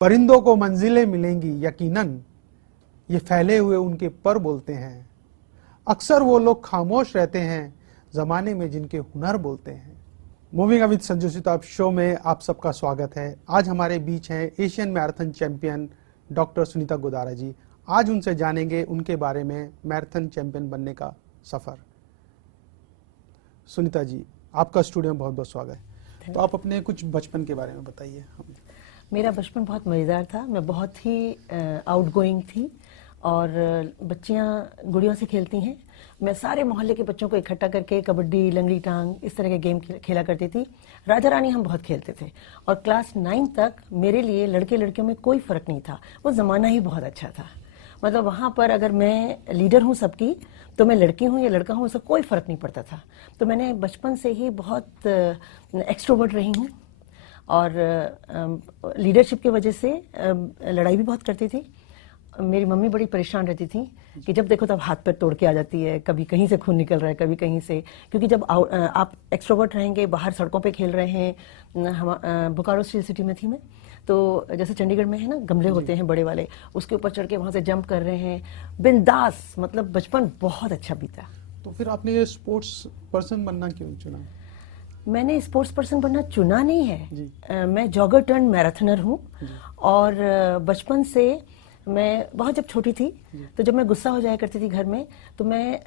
परिंदों को मंजिलें मिलेंगी यकीनन, ये फैले हुए उनके पर बोलते हैं। अक्सर वो लोग खामोश रहते हैं जमाने में जिनके हुनर बोलते हैं। Moving with Sanju Sitab show में आप सबका स्वागत है। आज हमारे बीच हैं Asian marathon champion doctor Sunita Godara ji. आज उनसे जानेंगे उनके बारे में मैराथन चैंपियन बनने का सफर। सुनीता जी, आपका स्टूडियो में बहुत बहुत स्वागत है। तो आप अपने कुछ बचपन के बारे में बताइए हमें। मेरा बचपन बहुत मज़ेदार था। मैं बहुत ही आउटगोइंग थी और बच्चियां गुड़ियों से खेलती हैं। मैं सारे मोहल्ले के बच्चों को इकट्ठा करके कबड्डी, लंगड़ी टांग, इस तरह के गेम खेला करती थी। राजा रानी हम बहुत खेलते थे और क्लास 9 तक मेरे लिए लड़के लड़कियों में कोई फ़र्क नहीं था। वो ज़माना ही बहुत अच्छा था। मतलब वहाँ पर अगर मैं लीडर हूँ सबकी, तो मैं लड़की हूँ या लड़का हूँ, उसका कोई फ़र्क नहीं पड़ता था। तो मैंने बचपन से ही बहुत एक्सट्रोवर्ट रही हूँ और लीडरशिप की वजह से लड़ाई भी बहुत करती थी। मेरी मम्मी बड़ी परेशान रहती थी कि जब देखो तब हाथ पैर तोड़ के आ जाती है, कभी कहीं से खून निकल रहा है, कभी कहीं से। क्योंकि जब आप एक्सट्रोवर्ट रहेंगे, बाहर सड़कों पे खेल रहे हैं। हम बोकारो सिटी में थी मैं, तो जैसे चंडीगढ़ में है ना, गमले होते हैं बड़े वाले, उसके ऊपर चढ़ के वहाँ से जंप कर रहे हैं बिंदास। मतलब बचपन बहुत अच्छा बीता। तो फिर आपने ये स्पोर्ट्स पर्सन बनना क्यों चुना? मैंने स्पोर्ट्स पर्सन बनना चुना नहीं है। मैं जॉगर टर्न मैराथनर हूँ और बचपन से मैं बहुत, जब छोटी थी तो जब मैं गुस्सा हो जाया करती थी घर में, तो मैं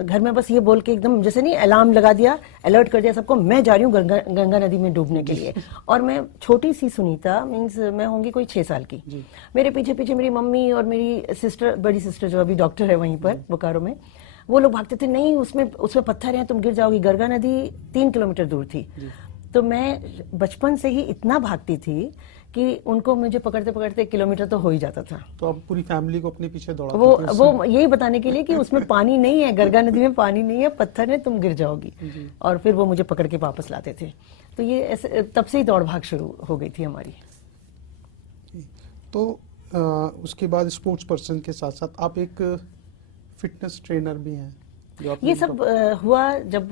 घर में बस ये बोल के एकदम जैसे नहीं अलार्म लगा दिया, अलर्ट कर दिया सबको, मैं जा रही हूँ गंगा नदी में डूबने के लिए। और मैं छोटी सी सुनीता, मीन्स मैं होंगी कोई 6 साल की। मेरे पीछे पीछे मेरी मम्मी और मेरी सिस्टर, बड़ी सिस्टर जो अभी डॉक्टर है वहीं पर बोकारो में, वो लोग भागते थे, नहीं उसमें पत्थर हैं, तुम गिर जाओगी। गंगा नदी 3 किलोमीटर दूर थी। तो मैं बचपन से ही इतना भागती थी कि उनको मुझे पकड़ते पकड़ते 1 किलोमीटर तो हो ही जाता था। तो अब पूरी फैमिली को अपने पीछे दौड़ा वो यही बताने के लिए कि उसमें पानी नहीं है, गंगा नदी में पानी नहीं है, पत्थर है, तुम गिर जाओगी। और फिर वो मुझे पकड़ के वापस लाते थे। तो ये ऐसे तब से ही दौड़ भाग शुरू हो गई थी हमारी। तो उसके बाद स्पोर्ट्स पर्सन के साथ साथ आप एक फिटनेस ट्रेनर भी हैं। ये सब हुआ जब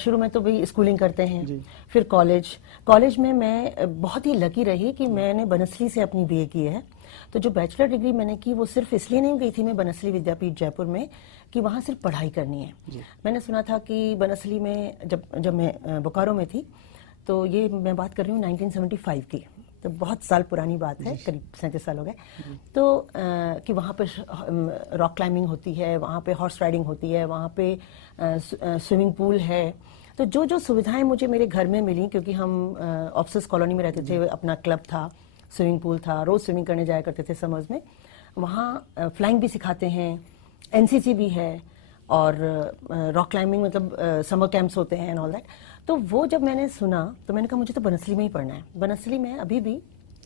शुरू में तो भाई स्कूलिंग करते हैं, फिर कॉलेज में मैं बहुत ही लकी रही कि मैंने बनसली से अपनी बीए की है। तो जो बैचलर डिग्री मैंने की वो सिर्फ इसलिए नहीं गई थी मैं बनसली विद्यापीठ जयपुर में कि वहाँ सिर्फ पढ़ाई करनी है। मैंने सुना था कि बनसली में जब मैं बोकारो में थी, तो ये मैं बात कर रही हूँ 1975 की, तो बहुत साल पुरानी बात है, करीब 37 साल हो गए। तो कि वहाँ पे रॉक क्लाइंबिंग होती है, वहाँ पे हॉर्स राइडिंग होती है, वहाँ पे स्विमिंग पूल है। तो जो सुविधाएं मुझे मेरे घर में मिली, क्योंकि हम ऑफिसर्स कॉलोनी में रहते थे, अपना क्लब था, स्विमिंग पूल था, रोज स्विमिंग करने जाया करते थे समर्स में। वहाँ फ्लाइंग भी सिखाते हैं, एनसीसी भी है और रॉक क्लाइंबिंग मतलब समर कैंप्स होते हैं एंड ऑल दैट। तो वो जब मैंने सुना तो मैंने कहा मुझे तो बनसली में ही पढ़ना है। बनसली में अभी भी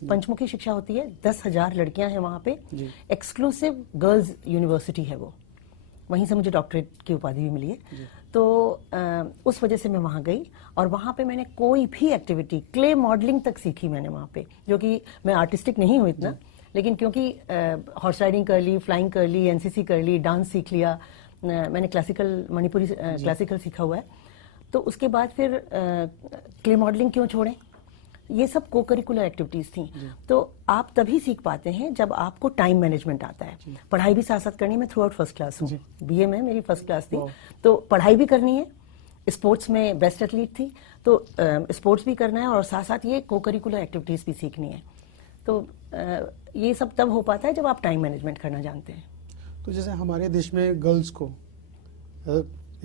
पंचमुखी शिक्षा होती है, 10,000 लड़कियां हैं वहाँ पे, एक्सक्लूसिव गर्ल्स यूनिवर्सिटी है वो। वहीं से मुझे डॉक्टरेट की उपाधि भी मिली है। तो उस वजह से मैं वहाँ गई और वहाँ पे मैंने कोई भी एक्टिविटी, क्ले मॉडलिंग तक सीखी मैंने वहाँ पे, जो कि मैं आर्टिस्टिक नहीं हूँ इतना, लेकिन क्योंकि हॉर्स राइडिंग कर ली, फ्लाइंग कर ली, एनसीसी कर ली, डांस सीख लिया, मैंने क्लासिकल मणिपुरी क्लासिकल सीखा हुआ है। तो उसके बाद फिर क्ले मॉडलिंग क्यों छोड़ें, ये सब को करिकुलर एक्टिविटीज थी। तो आप तभी सीख पाते हैं जब आपको टाइम मैनेजमेंट आता है। पढ़ाई भी साथ साथ करनी है। मैं थ्रू आउट फर्स्ट क्लास हूँ, बीए में मेरी फर्स्ट क्लास थी, तो पढ़ाई भी करनी है, स्पोर्ट्स में बेस्ट एथलीट थी, तो स्पोर्ट्स भी करना है और साथ साथ ये को करिकुलर एक्टिविटीज भी सीखनी है। तो ये सब तब हो पाता है जब आप टाइम मैनेजमेंट करना जानते हैं। तो जैसे हमारे देश में गर्ल्स को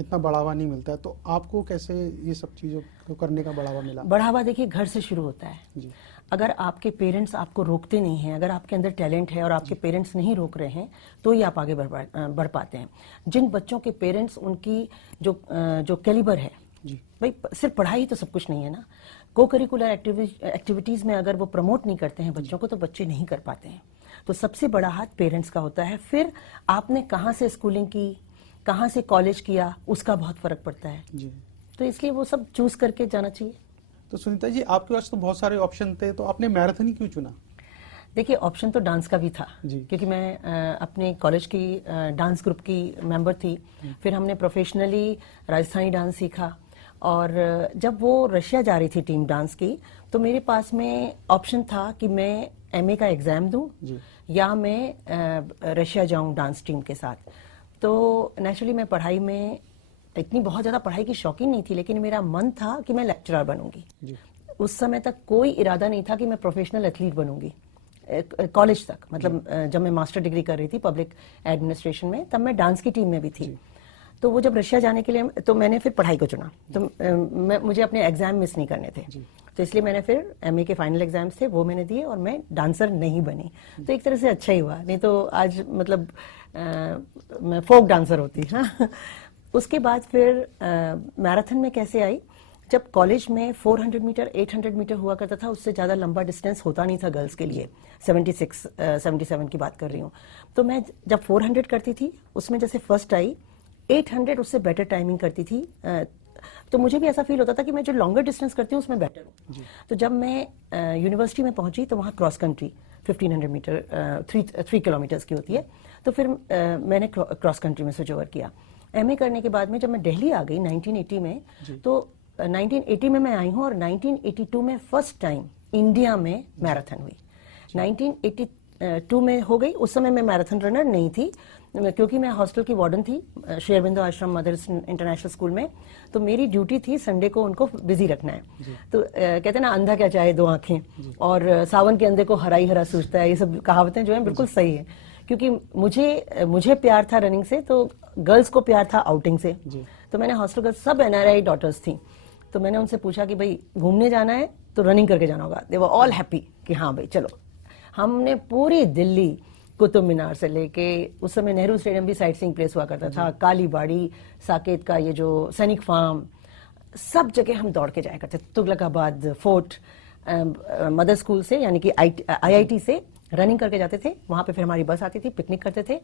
इतना बढ़ावा नहीं मिलता है, तो आपको कैसे ये सब चीज़ों को करने का बढ़ावा मिला? बढ़ावा देखिए घर से शुरू होता है। अगर आपके पेरेंट्स आपको रोकते नहीं हैं, अगर आपके अंदर टैलेंट है और आपके पेरेंट्स नहीं रोक रहे हैं, तो ही आप आगे बढ़ पाते हैं। जिन बच्चों के पेरेंट्स, उनकी जो कैलिबर है, भाई सिर्फ पढ़ाई तो सब कुछ नहीं है ना, को करिकुलर एक्टिविटीज में अगर वो प्रमोट नहीं करते हैं बच्चों को, तो बच्चे नहीं कर पाते हैं। तो सबसे बड़ा हाथ पेरेंट्स का होता है। फिर आपने कहाँ से स्कूलिंग की, कहाँ से कॉलेज किया, उसका बहुत फर्क पड़ता है जी। तो इसलिए वो सब चूज करके जाना चाहिए। तो सुनीता जी, आपके पास तो बहुत सारे ऑप्शन थे, तो आपने मैराथन ही क्यों चुना? देखिए ऑप्शन तो डांस का भी था जी। क्योंकि मैं अपने कॉलेज की डांस ग्रुप की मेंबर थी। फिर हमने प्रोफेशनली राजस्थानी डांस सीखा और जब वो रशिया जा रही थी टीम डांस की तो मेरे पास में ऑप्शन था कि मैं एमए का एग्जाम दूं या मैं रशिया जाऊं डांस टीम के साथ। तो नेचुरली मैं पढ़ाई में इतनी बहुत ज़्यादा पढ़ाई की शौकीन नहीं थी, लेकिन मेरा मन था कि मैं लेक्चरर बनूंगी। उस समय तक कोई इरादा नहीं था कि मैं प्रोफेशनल एथलीट बनूंगी। कॉलेज तक मतलब जब मैं मास्टर डिग्री कर रही थी पब्लिक एडमिनिस्ट्रेशन में, तब मैं डांस की टीम में भी थी। तो वो जब रशिया जाने के लिए तो मैंने फिर पढ़ाई को चुना। तो मुझे अपने एग्जाम मिस नहीं करने थे, तो इसलिए मैंने फिर एमए के फाइनल एग्जाम्स थे वो मैंने दिए और मैं डांसर नहीं बनी। तो एक तरह से अच्छा ही हुआ, नहीं तो आज मतलब मैं फोक डांसर होती। हाँ। उसके बाद फिर मैराथन में कैसे आई, जब कॉलेज में 400 मीटर 800 मीटर हुआ करता था, उससे ज़्यादा लंबा डिस्टेंस होता नहीं था गर्ल्स के लिए। 76 77 की बात कर रही हूँ। तो मैं जब 400 करती थी उसमें जैसे फर्स्ट आई, 800 उससे बेटर टाइमिंग करती थी। तो मुझे भी ऐसा फील होता था कि मैं जो लॉन्गर डिस्टेंस करती हूँ उसमें बेटर हूँ। तो जब मैं यूनिवर्सिटी में पहुंची तो वहाँ क्रॉस कंट्री 1500 मीटर 3 किलोमीटर्स की होती है। तो फिर मैंने क्रॉस कंट्री में स्विच ओवर किया। एमए करने के बाद में जब मैं दिल्ली आ गई 1980 में, तो 1980 में मैं आई हूँ और 1982 में फर्स्ट टाइम इंडिया में मैराथन हुई। 1982 में हो गई। उस समय मैं मैराथन रनर नहीं थी क्योंकि मैं हॉस्टल की वार्डन थी श्री अरबिंदो आश्रम मदर्स इंटरनेशनल स्कूल में। तो मेरी ड्यूटी थी संडे को उनको बिजी रखना है। तो कहते हैं ना, अंधा क्या चाहे दो आंखें, और सावन के अंधे को हरा ही हरा सूझता है। ये सब कहावतें जो हैं बिल्कुल सही है, क्योंकि मुझे प्यार था रनिंग से, तो गर्ल्स को प्यार था आउटिंग से। तो मैंने हॉस्टल गर्ल्स सब एनआरआई डॉटर्स थी, तो मैंने उनसे पूछा कि भाई घूमने जाना है तो रनिंग करके जाना होगा। दे वर ऑल हैप्पी कि हाँ भाई चलो। हमने पूरी दिल्ली, कुतुब मीनार से लेके, उस समय नेहरू स्टेडियम भी साइट सीइंग प्लेस हुआ करता था, कालीबाड़ी, साकेत का ये जो सैनिक फार्म, सब जगह हम दौड़ के जाया करते। तुगलकाबाद फोर्ट, मदर स्कूल से यानी कि आईआईटी से रनिंग करके जाते थे। वहां पे फिर हमारी बस आती थी, पिकनिक करते थे।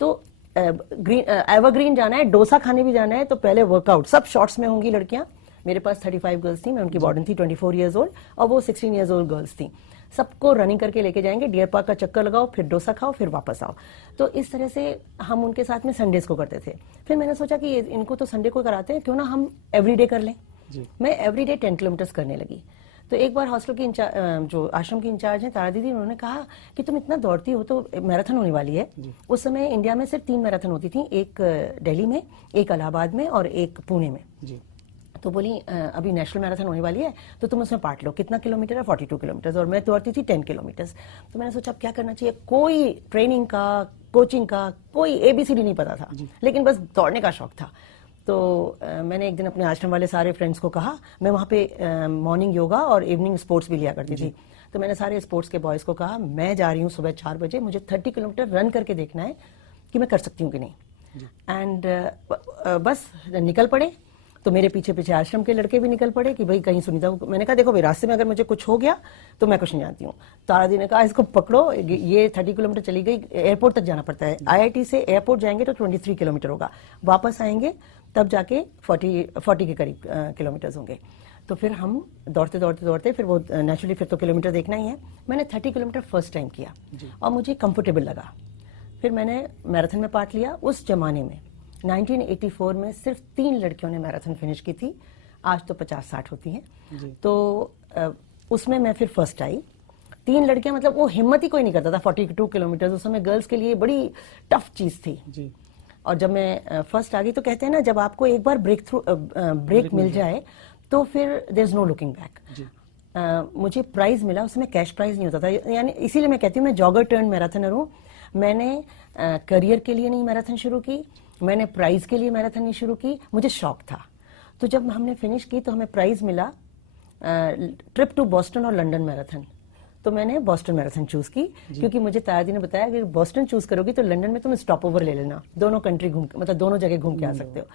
तो एवरग्रीन जाना है, डोसा खाने भी जाना है, तो पहले वर्कआउट। सब शॉर्ट्स में होंगी लड़कियां। मेरे पास 35 गर्ल्स थी, मैं उनकी वार्डन थी 24 ईयर्स ओल्ड, और वो 16 ईयर्स ओल्ड गर्ल्स थी। सबको रनिंग करके लेके जाएंगे, डियर पार्क का चक्कर लगाओ, फिर डोसा खाओ, फिर वापस आओ। तो इस तरह से हम उनके साथ में संडेज को करते थे। फिर मैंने सोचा कि इनको तो संडे को कराते हैं, क्यों ना हम एवरीडे कर लें। मैं एवरीडे 10 किलोमीटर्स करने लगी। तो एक बार हॉस्टल की जो आश्रम की इंचार्ज है तारा दीदी, उन्होंने कहा कि तुम इतना दौड़ती हो तो मैराथन होने वाली है। उस समय इंडिया में सिर्फ 3 मैराथन होती थी, एक दिल्ली में, एक इलाहाबाद में और एक पुणे में। तो बोली अभी नेशनल मैराथन होने वाली है तो तुम उसमें पार्ट लो। कितना किलोमीटर है? 42 किलोमीटर, और मैं दौड़ती थी 10 किलोमीटर्स। तो मैंने सोचा अब क्या करना चाहिए। कोई ट्रेनिंग का, कोचिंग का, कोई ABCD नहीं पता था, लेकिन बस दौड़ने का शौक था। तो मैंने एक दिन अपने आश्रम वाले सारे फ्रेंड्स को कहा, मैं वहाँ पे मॉर्निंग योगा और इवनिंग स्पोर्ट्स भी लिया करती थी। तो मैंने सारे स्पोर्ट्स के बॉयज़ को कहा, मैं जा रही हूँ सुबह 4 बजे, मुझे 30 किलोमीटर रन करके देखना है कि मैं कर सकती हूँ कि नहीं। एंड बस निकल पड़े। तो मेरे पीछे पीछे आश्रम के लड़के भी निकल पड़े कि भाई कहीं सुनीता को। मैंने कहा देखो भाई, रास्ते में अगर मुझे कुछ हो गया तो मैं कुछ नहीं जानती हूँ। तारा दी ने कहा इसको पकड़ो, ये 30 किलोमीटर चली गई, एयरपोर्ट तक जाना पड़ता है। IIT से एयरपोर्ट जाएंगे तो 23 किलोमीटर होगा, वापस आएंगे तब जाके 40 के करीब किलोमीटर्स होंगे। तो फिर हम दौड़ते दौड़ते दौड़ते, फिर वो नेचुरली फिर तो किलोमीटर देखना ही है। मैंने 30 किलोमीटर फर्स्ट टाइम किया और मुझे कंफर्टेबल लगा। फिर मैंने मैराथन में पार्ट लिया। उस जमाने में 1984 में सिर्फ 3 लड़कियों ने मैराथन फिनिश की थी, आज तो 50-60 होती हैं। तो उसमें मैं फिर फर्स्ट आई। 3 लड़कियां, मतलब वो हिम्मत ही कोई नहीं करता था। 42 किलोमीटर उस समय गर्ल्स के लिए बड़ी टफ चीज थी। और जब मैं फर्स्ट आ गई, तो कहते हैं ना, जब आपको एक बार ब्रेक मिल जाए तो फिर there is no looking back. मुझे प्राइज मिला, उसमें कैश प्राइज नहीं होता था, यानी इसीलिए मैं कहती हूँ मैं जॉगर टर्न मैराथनर हूँ। मैंने करियर के लिए नहीं मैराथन शुरू की, मैंने प्राइज के लिए मैराथन नहीं शुरू की, मुझे शौक था। तो जब हमने फिनिश की तो हमें प्राइज मिला ट्रिप टू बॉस्टन और लंदन मैराथन। तो मैंने बॉस्टन मैराथन चूज की, क्योंकि मुझे तारादी ने बताया कि बॉस्टन चूज करोगी तो लंदन में तुम स्टॉप ओवर ले लेना, दोनों कंट्री मतलब दोनों जगह घूम के आ सकते हो।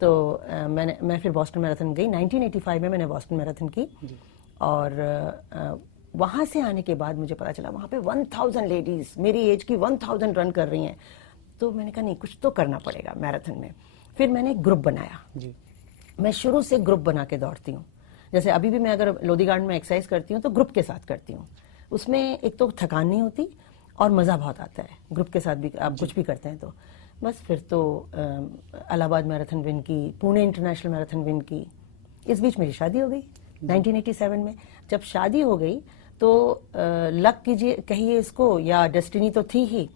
तो मैं फिर बॉस्टन मैराथन गई। 1985 में मैंने बॉस्टन मैराथन की, और वहां से आने के बाद मुझे पता चला वहां पे 1000 लेडीज मेरी एज की 1000 रन कर रही हैं। तो मैंने कहा नहीं, कुछ तो करना पड़ेगा मैराथन में। फिर मैंने ग्रुप बनाया। मैं शुरू से ग्रुप बना के दौड़ती हूँ। जैसे अभी भी मैं अगर लोधी गार्डन में एक्सरसाइज करती हूँ तो ग्रुप के साथ करती हूँ। उसमें एक तो थकान नहीं होती और मज़ा बहुत आता है, ग्रुप के साथ भी आप कुछ भी करते हैं तो। बस फिर तो इलाहाबाद मैराथन विन की, पुणे इंटरनेशनल मैराथन विन की, इस बीच मेरी शादी हो गई 1987 में। जब शादी हो गई तो लक कीजिए कहिए इसको या डेस्टिनी तो थी ही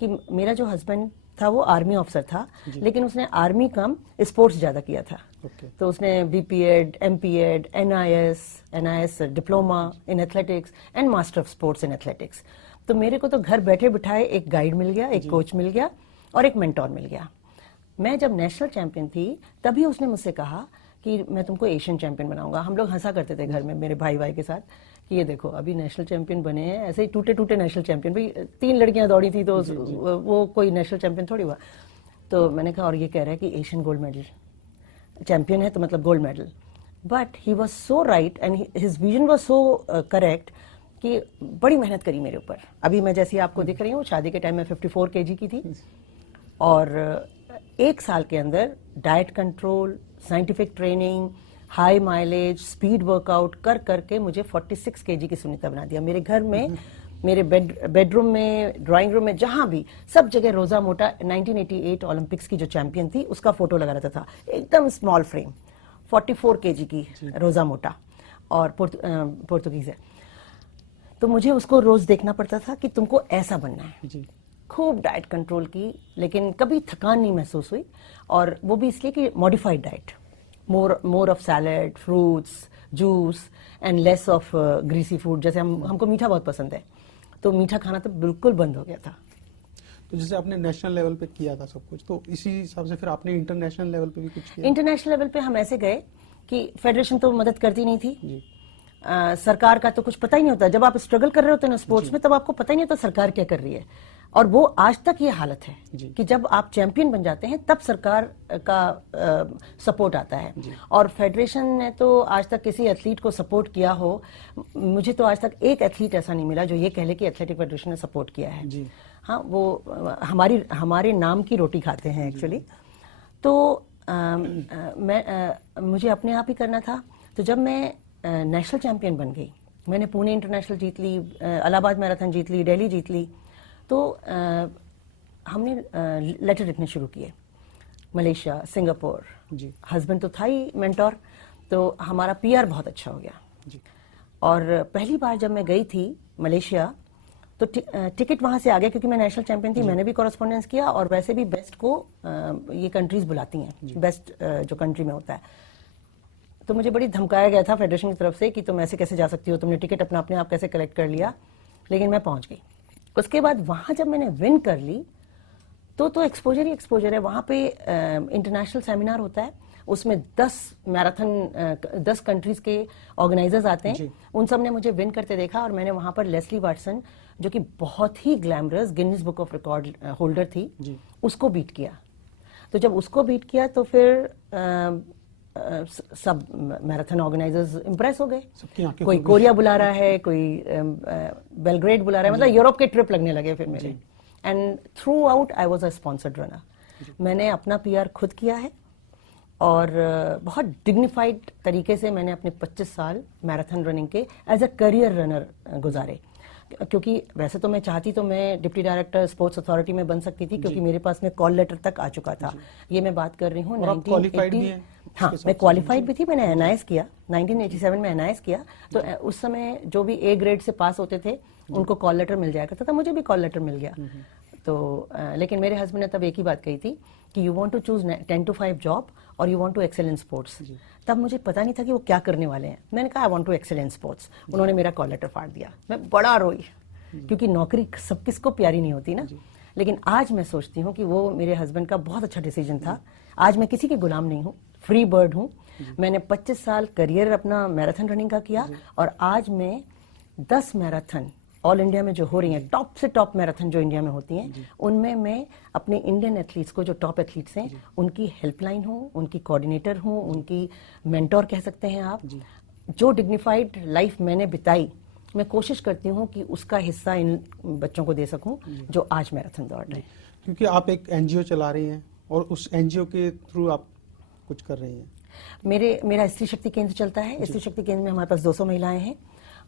कि मेरा जो हस्बैंड था वो आर्मी ऑफिसर था, लेकिन उसने आर्मी कम स्पोर्ट्स ज्यादा किया था। तो उसने BPEd, MPEd, NIS diploma in athletics and master of sports in athletics. तो मेरे को तो घर बैठे बिठाए एक गाइड मिल गया, एक कोच मिल गया और एक मेंटोर मिल गया। मैं जब नेशनल चैंपियन थी तभी उसने मुझसे कहा कि मैं तुमको एशियन चैंपियन बनाऊंगा। हम लोग हंसा करते थे घर में मेरे भाई के साथ कि ये देखो अभी नेशनल चैंपियन बने हैं, ऐसे ही टूटे टूटे नेशनल चैंपियन। भाई 3 लड़कियां दौड़ी थी तो वो कोई नेशनल चैंपियन थोड़ी हुआ। तो मैंने कहा और ये कह रहा है कि एशियन गोल्ड मेडल चैंपियन है तो मतलब gold medal. But he was so right and his vision was so correct कि बड़ी मेहनत करी मेरे ऊपर। अभी मैं जैसी आपको दिख रही हूँ, शादी के टाइम में 54 kg की थी और 1 साल के अंदर diet control, scientific training, high mileage, speed workout कर करके मुझे 46 kg की सुनीता बना दिया। मेरे घर में, मेरे बेडरूम में, ड्राइंग रूम में, जहां भी सब जगह रोजा मोटा 1988 ओलंपिक्स की जो चैंपियन थी उसका फोटो लगा रहता था, एकदम स्मॉल फ्रेम, 44 kg की रोजा मोटा और पुर्तगीज है। तो मुझे उसको रोज देखना पड़ता था कि तुमको ऐसा बनना है। खूब डाइट कंट्रोल की लेकिन कभी थकान नहीं महसूस हुई, और वो भी इसलिए कि modified diet, more of salad, fruits, juice and less of greasy food. जैसे हमको मीठा बहुत पसंद है तो मीठा खाना तो बिल्कुल बंद हो गया था। तो जैसे आपने नेशनल लेवल पे किया था सब कुछ, तो इसी हिसाब से फिर आपने इंटरनेशनल लेवल पे भी कुछ किया? इंटरनेशनल लेवल पे हम ऐसे गए कि फेडरेशन तो मदद करती नहीं थी, सरकार का तो कुछ पता ही नहीं होता। जब आप स्ट्रगल कर रहे होते हैं ना स्पोर्ट्स में, तब आपको पता ही नहीं होता सरकार क्या कर रही है। और वो आज तक ये हालत है कि जब आप चैंपियन बन जाते हैं तब सरकार का सपोर्ट आता है। और फेडरेशन ने तो आज तक किसी एथलीट को सपोर्ट किया हो, मुझे तो आज तक एक एथलीट ऐसा नहीं मिला जो ये कह ले कि एथलेटिक फेडरेशन ने सपोर्ट किया है। हाँ, वो हमारे नाम की रोटी खाते हैं एक्चुअली। तो मुझे अपने आप ही करना था। तो जब मैं नेशनल चैंपियन बन गई, मैंने पुणे इंटरनेशनल जीत ली, इलाहाबाद मैराथन जीत ली, दिल्ली जीत ली, तो हमने लेटर लिखने शुरू किए मलेशिया, सिंगापुर। हस्बैंड तो था ही मेंटोर, तो हमारा पीआर बहुत अच्छा हो गया। और पहली बार जब मैं गई थी मलेशिया तो टिकट वहां से आ गया, क्योंकि मैं नेशनल चैंपियन थी, मैंने भी कॉरेस्पॉन्डेंस किया। और वैसे भी बेस्ट को ये कंट्रीज बुलाती हैं, बेस्ट जो कंट्री में होता है। तो मुझे बड़ी धमकाया गया था फेडरेशन की तरफ से कि तुम ऐसे कैसे जा सकती हो, तुमने टिकट अपने आप कैसे कलेक्ट कर लिया। लेकिन मैं पहुंच गई। उसके बाद वहां जब मैंने विन कर ली तो एक्सपोजर ही एक्सपोजर है। वहां पे इंटरनेशनल सेमिनार होता है, उसमें 10 मैराथन 10 कंट्रीज के ऑर्गेनाइजर्स आते हैं। उन सब ने मुझे विन करते देखा और मैंने वहां पर लेस्ली वाटसन, जो कि बहुत ही glamorous Guinness book of record holder थी, उसको बीट किया। तो जब उसको बीट किया तो फिर सब मैराथन ऑर्गेनाइजर्स इंप्रेस हो गए। कोई कोरिया बुला रहा है, कोई बेलग्रेड बुला रहा है, मतलब यूरोप के ट्रिप लगने लगे फिर मेरे। And through out I was a sponsored runner. मैंने अपना पीआर खुद किया है और बहुत डिग्निफाइड तरीके से मैंने अपने 25 साल मैराथन रनिंग के एज अ करियर रनर गुजारे। क्योंकि वैसे तो मैं चाहती तो मैं डिप्टी डायरेक्टर स्पोर्ट्स अथॉरिटी में बन सकती थी, क्योंकि मेरे पास में कॉल लेटर तक आ चुका था। ये मैं बात कर रही हूँ 1980। हाँ, मैं क्वालिफाइड भी थी, मैंने एनआईएस किया 1987 में एनआईएस किया। तो उस समय जो भी ए ग्रेड से पास होते थे उनको कॉल लेटर मिल जाया करता था, मुझे भी कॉल लेटर मिल गया। तो लेकिन मेरे हस्बैंड ने तब एक ही बात कही थी कि you want to choose 10 to 5 job और you want to excel in sports. तब मुझे पता नहीं था कि वो क्या करने वाले हैं। मैंने कहा I want to excel in sports. उन्होंने मेरा कॉल लेटर फाड़ दिया। मैं बड़ा रोई, क्योंकि नौकरी सब किसको प्यारी नहीं होती ना। लेकिन आज मैं सोचती हूँ कि वो मेरे हस्बैंड का बहुत अच्छा डिसीजन था। आज मैं किसी के गुलाम नहीं हूँ, फ्री बर्ड हूँ। मैंने 25 साल करियर अपना मैराथन रनिंग का किया और आज मैं 10 मैराथन ऑल इंडिया में जो हो रही हैं, टॉप से टॉप मैराथन जो इंडिया में होती हैं, उनमें मैं अपने इंडियन एथलीट्स को, जो टॉप एथलीट्स हैं, उनकी हेल्पलाइन हूँ, उनकी कोऑर्डिनेटर हूँ, उनकी मेंटोर कह सकते हैं आप। जो डिग्निफाइड लाइफ मैंने बिताई, मैं कोशिश करती हूँ कि उसका हिस्सा इन बच्चों को दे सकूं जो आज मैराथन दौड़ रहे हैं। क्योंकि आप एक एनजीओ चला रही हैं और उस एनजीओ के थ्रू आप कुछ कर रही हैं। मेरा स्त्री शक्ति केंद्र चलता है। स्त्री शक्ति केंद्र में हमारे पास 200 महिलाएं हैं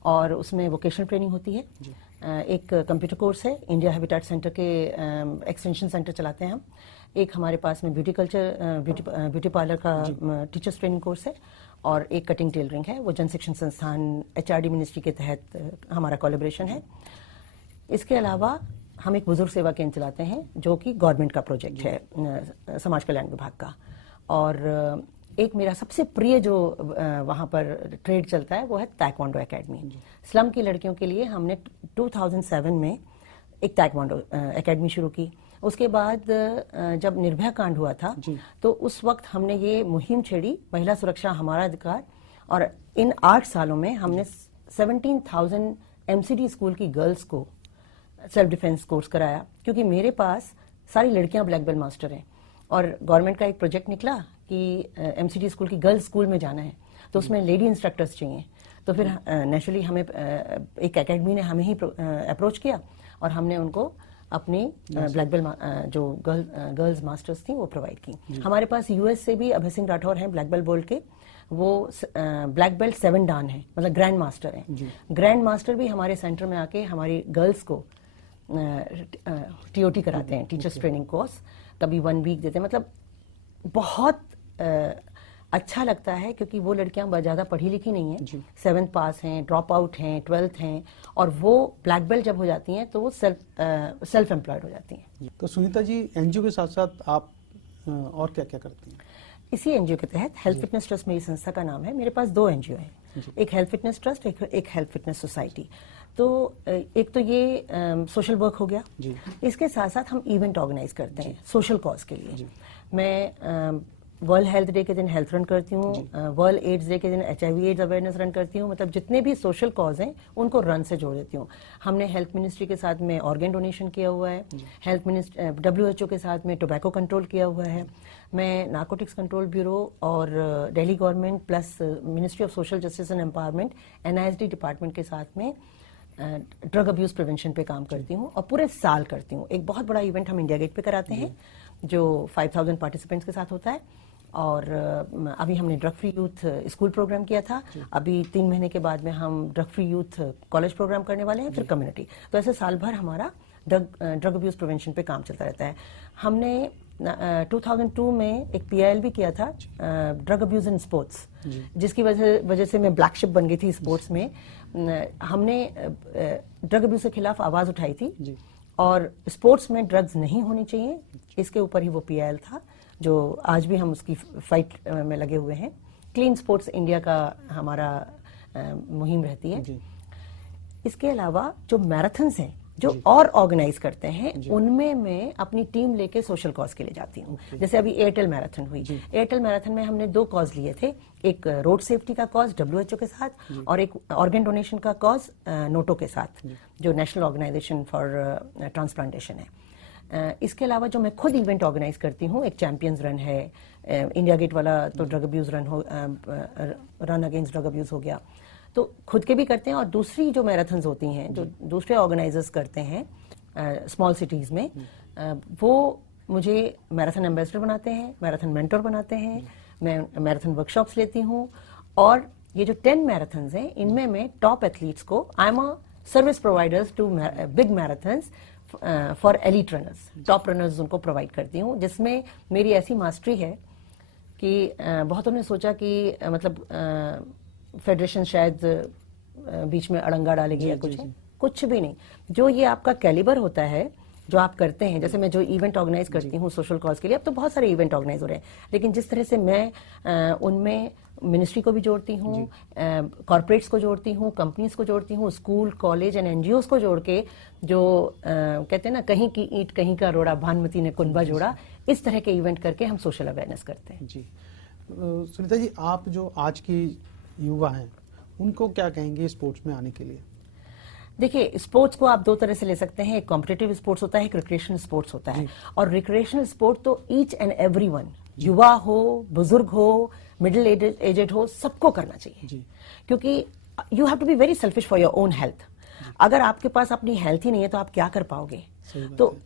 और उसमें वोकेशनल ट्रेनिंग होती है। एक कंप्यूटर कोर्स है, इंडिया हैबिटेट सेंटर के एक्सटेंशन सेंटर चलाते हैं हम। एक हमारे पास में ब्यूटी पार्लर का टीचर्स ट्रेनिंग कोर्स है, और एक कटिंग टेलरिंग है, वो जन शिक्षण संस्थान HRD मिनिस्ट्री के तहत हमारा कोलैबोरेशन है। इसके अलावा हम एक बुजुर्ग सेवा केंद्र चलाते हैं जो कि गवर्नमेंट का प्रोजेक्ट है, समाज कल्याण विभाग का। और एक मेरा सबसे प्रिय जो वहाँ पर ट्रेड चलता है वो है ताइक्वांडो एकेडमी। स्लम की लड़कियों के लिए हमने 2007 में एक ताइक्वांडो एकेडमी शुरू की। उसके बाद जब निर्भया कांड हुआ था तो उस वक्त हमने ये मुहिम छेड़ी, महिला सुरक्षा हमारा अधिकार, और इन 8 सालों में हमने 17,000 MCD स्कूल की गर्ल्स को सेल्फ डिफेंस कोर्स कराया। क्योंकि मेरे पास सारी लड़कियां ब्लैक बेल्ट मास्टर हैं, और गवर्नमेंट का एक प्रोजेक्ट निकला कि MCD स्कूल की गर्ल्स स्कूल में जाना है, तो उसमें लेडी इंस्ट्रक्टर्स चाहिए। तो फिर नेचुरली हमें एक एकेडमी ने हमें ही अप्रोच किया, और हमने उनको अपनी ब्लैक बेल्ट जो गर्ल्स मास्टर्स थी वो प्रोवाइड की। हमारे पास US से भी अभय सिंह राठौर हैं, ब्लैक बेल्ट बोर्ड के, वो ब्लैक बेल्ट 7 डान है, मतलब ग्रैंड मास्टर हैं। ग्रैंड मास्टर भी हमारे सेंटर में आके हमारी गर्ल्स को TOT कराते हैं, टीचर्स ट्रेनिंग कोर्स, कभी 1 वीक देते हैं। मतलब बहुत अच्छा लगता है, क्योंकि वो लड़कियां ज़्यादा पढ़ी लिखी नहीं हैं, 7th पास हैं, ड्रॉप आउट हैं, 12th हैं, और वो ब्लैक बेल्ट जब हो जाती हैं तो वो सेल्फ एम्प्लॉयड हो जाती हैं। तो सुनीता जी, NGO के साथ साथ आप और क्या क्या करती हैं? इसी NGO के तहत हेल्थ फिटनेस ट्रस्ट मेरी संस्था का नाम है। मेरे पास 2 NGO हैं, एक हेल्थ फिटनेस ट्रस्ट, एक हेल्थ फिटनेस सोसाइटी। तो एक तो ये सोशल वर्क हो गया, इसके साथ साथ हम इवेंट ऑर्गेनाइज करते हैं सोशल कॉज के लिए। मैं वर्ल्ड हेल्थ डे के दिन हेल्थ रन करती हूँ, वर्ल्ड एड्स डे के दिन HIV एड्स अवेयरनेस रन करती हूँ। मतलब जितने भी सोशल कॉज हैं उनको रन से जोड़ देती हूँ। हमने हेल्थ मिनिस्ट्री के साथ में ऑर्गन डोनेशन किया हुआ है, हेल्थ मिनिस्ट्री WHO के साथ में टोबैको कंट्रोल किया हुआ है। मैं नारकोटिक्स कंट्रोल ब्यूरो और Delhi government plus ministry of social justice and empowerment NISD department के साथ में ड्रग अब्यूज प्रिवेंशन पे काम करती हूँ, और पूरे साल करती हूँ। एक बहुत बड़ा इवेंट हम इंडिया गेट पे कराते हैं जो 5,000 पार्टिसिपेंट्स के साथ होता है, और अभी हमने drug free youth school programme किया था। अभी 3 महीने के बाद में हम drug free youth college programme करने वाले हैं, फिर कम्युनिटी। तो ऐसे साल भर हमारा ड्रग अब्यूज प्रिवेंशन पे काम चलता रहता है। हमने 2002 में एक PIL भी किया था, ड्रग अब्यूज इन स्पोर्ट्स, जिसकी वजह से मैं ब्लैक शिप बन गई थी स्पोर्ट्स में। हमने ड्रग अब्यूज के खिलाफ आवाज उठाई थी, और स्पोर्ट्स में ड्रग्स नहीं होनी चाहिए, इसके ऊपर ही वो PIL था, जो आज भी हम उसकी फाइट में लगे हुए हैं। क्लीन स्पोर्ट्स इंडिया का हमारा मुहिम रहती है। इसके अलावा जो मैराथन्स हैं जो और ऑर्गेनाइज करते हैं, उनमें मैं अपनी टीम लेके सोशल कॉज के लिए जाती हूँ। जैसे अभी एयरटेल मैराथन हुई, एयरटेल मैराथन में हमने 2 कॉज लिए थे, एक रोड सेफ्टी का कॉज WHO के साथ, और एक ऑर्गन डोनेशन का कॉज नोटो के साथ, जो नेशनल ऑर्गेनाइजेशन फॉर ट्रांसप्लांटेशन है। इसके अलावा जो मैं खुद इवेंट ऑर्गेनाइज करती हूँ, एक चैंपियंस रन है, इंडिया गेट वाला तो drug abuse run against drug abuse हो गया, तो खुद के भी करते हैं। और दूसरी जो मैराथन्स होती हैं जो दूसरे ऑर्गेनाइजर्स करते हैं स्मॉल सिटीज में, वो मुझे मैराथन एम्बेसडर बनाते हैं, मैराथन मेंटर बनाते हैं, मैं मैराथन वर्कशॉप्स लेती हूँ। और ये जो 10 मैराथन्स हैं, इनमें मैं टॉप एथलीट्स को, I am a service providers to big marathons for elite runners, top runners उनको प्रोवाइड करती हूँ, जिसमें मेरी ऐसी मास्टरी है कि बहुतों ने सोचा कि मतलब फेडरेशन शायद बीच में अड़ंगा डालेगी या कुछ भी नहीं। जो ये आपका कैलिबर होता है जो आप करते हैं, जैसे मैं जो इवेंट ऑर्गेनाइज करती हूँ सोशल कॉज के लिए, अब तो बहुत सारे इवेंट ऑर्गेनाइज हो रहे हैं, लेकिन जिस तरह से मैं उनमें मिनिस्ट्री को भी जोड़ती हूँ, कॉर्पोरेट्स को जोड़ती हूँ, कंपनीज को जोड़ती हूँ, स्कूल कॉलेज एंड NGOs को जोड़ के, जो कहते हैं ना, कहीं की ईंट कहीं का रोड़ा, भानुमति ने कुनबा जोड़ा, इस तरह के इवेंट करके हम सोशल अवेयरनेस करते हैं। जी सुनीता जी, आप जो आज की युवा हैं उनको क्या कहेंगे स्पोर्ट्स में आने के लिए? देखिए, स्पोर्ट्स को आप 2 तरह से ले सकते हैं, एक कॉम्पिटिटिव स्पोर्ट्स होता है, एक रिक्रिएशनल स्पोर्ट्स होता है। और रिक्रिएशनल स्पोर्ट तो ईच एंड एवरीवन, युवा हो, बुजुर्ग हो, मिडिल एजेड हो, सबको करना चाहिए, क्योंकि you have to be very selfish for your own health. अगर आपके पास अपनी हेल्थ ही नहीं है तो आप क्या कर पाओगे? तो